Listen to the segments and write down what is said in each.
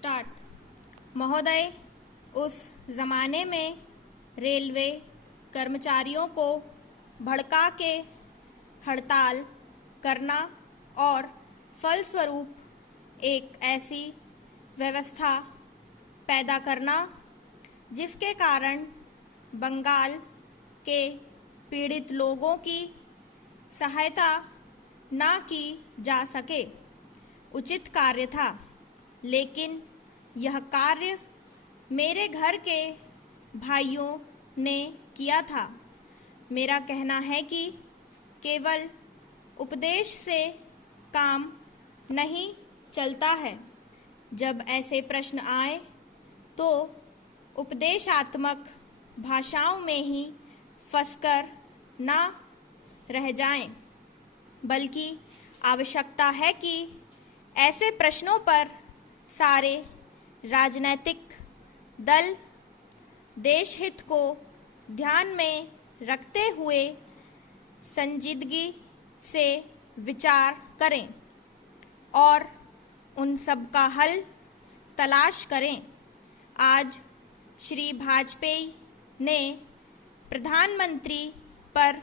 Start. महोदय, उस ज़माने में रेलवे कर्मचारियों को भड़का के हड़ताल करना और फलस्वरूप एक ऐसी व्यवस्था पैदा करना जिसके कारण बंगाल के पीड़ित लोगों की सहायता ना की जा सके, उचित कार्य था। लेकिन यह कार्य मेरे घर के भाइयों ने किया था। मेरा कहना है कि केवल उपदेश से काम नहीं चलता है। जब ऐसे प्रश्न आए तो उपदेशात्मक भाषाओं में ही फंसकर ना रह जाएं, बल्कि आवश्यकता है कि ऐसे प्रश्नों पर सारे राजनैतिक दल देश हित को ध्यान में रखते हुए संजीदगी से विचार करें और उन सब का हल तलाश करें। आज श्री वाजपेयी ने प्रधानमंत्री पर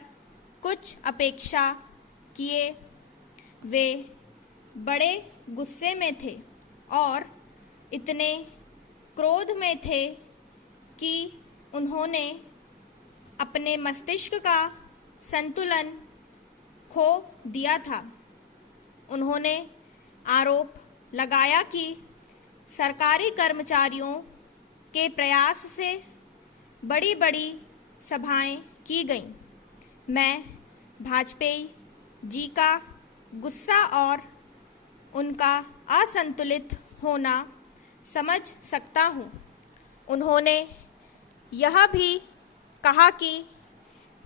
कुछ अपेक्षा किए। वे बड़े गुस्से में थे और इतने क्रोध में थे कि उन्होंने अपने मस्तिष्क का संतुलन खो दिया था। उन्होंने आरोप लगाया कि सरकारी कर्मचारियों के प्रयास से बड़ी बड़ी सभाएं की गईं। मैं वाजपेयी जी का गुस्सा और उनका असंतुलित होना समझ सकता हूँ। उन्होंने यह भी कहा कि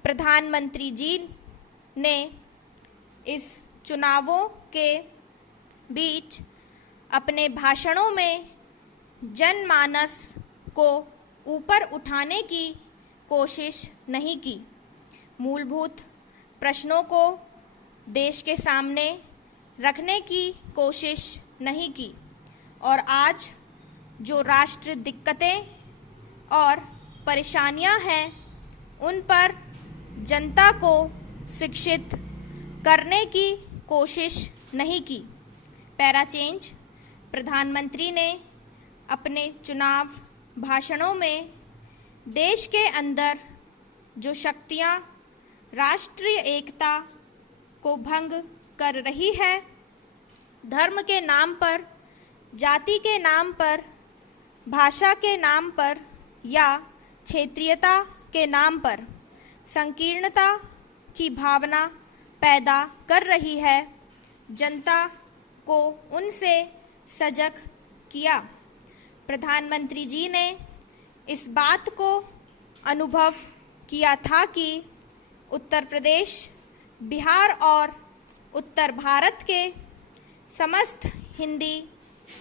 प्रधानमंत्री जी ने इस चुनावों के बीच अपने भाषणों में जनमानस को ऊपर उठाने की कोशिश नहीं की, मूलभूत प्रश्नों को देश के सामने रखने की कोशिश नहीं की और आज जो राष्ट्र दिक्कतें और परेशानियां हैं उन पर जनता को शिक्षित करने की कोशिश नहीं की। Para change. प्रधानमंत्री ने अपने चुनाव भाषणों में देश के अंदर जो शक्तियां राष्ट्रीय एकता को भंग कर रही है, धर्म के नाम पर, जाति के नाम पर, भाषा के नाम पर या क्षेत्रीयता के नाम पर संकीर्णता की भावना पैदा कर रही है, जनता को उनसे सजग किया। प्रधानमंत्री जी ने इस बात को अनुभव किया था कि उत्तर प्रदेश, बिहार और उत्तर भारत के समस्त हिंदी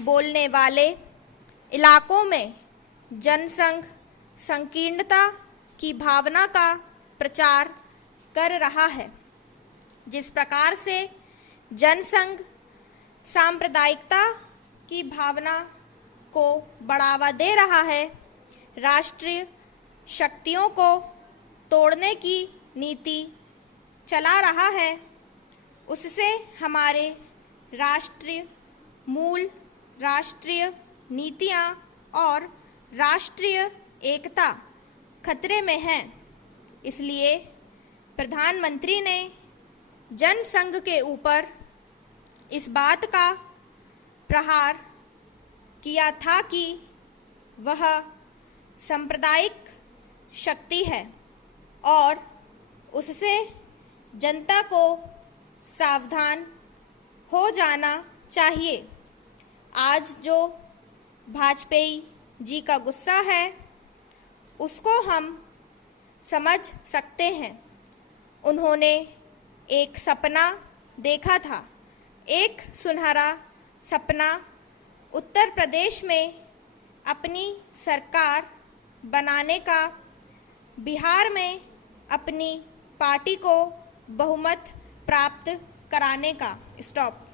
बोलने वाले इलाकों में जनसंघ संकीर्णता की भावना का प्रचार कर रहा है। जिस प्रकार से जनसंघ सांप्रदायिकता की भावना को बढ़ावा दे रहा है, राष्ट्रीय शक्तियों को तोड़ने की नीति चला रहा है, उससे हमारे राष्ट्रीय मूल, राष्ट्रीय नीतियां और राष्ट्रीय एकता खतरे में हैं। इसलिए प्रधानमंत्री ने जनसंघ के ऊपर इस बात का प्रहार किया था कि वह सांप्रदायिक शक्ति है और उससे जनता को सावधान हो जाना चाहिए। आज जो वाजपेयी जी का गुस्सा है उसको हम समझ सकते हैं। उन्होंने एक सपना देखा था, एक सुनहरा सपना, उत्तर प्रदेश में अपनी सरकार बनाने का, बिहार में अपनी पार्टी को बहुमत प्राप्त कराने का। स्टॉप।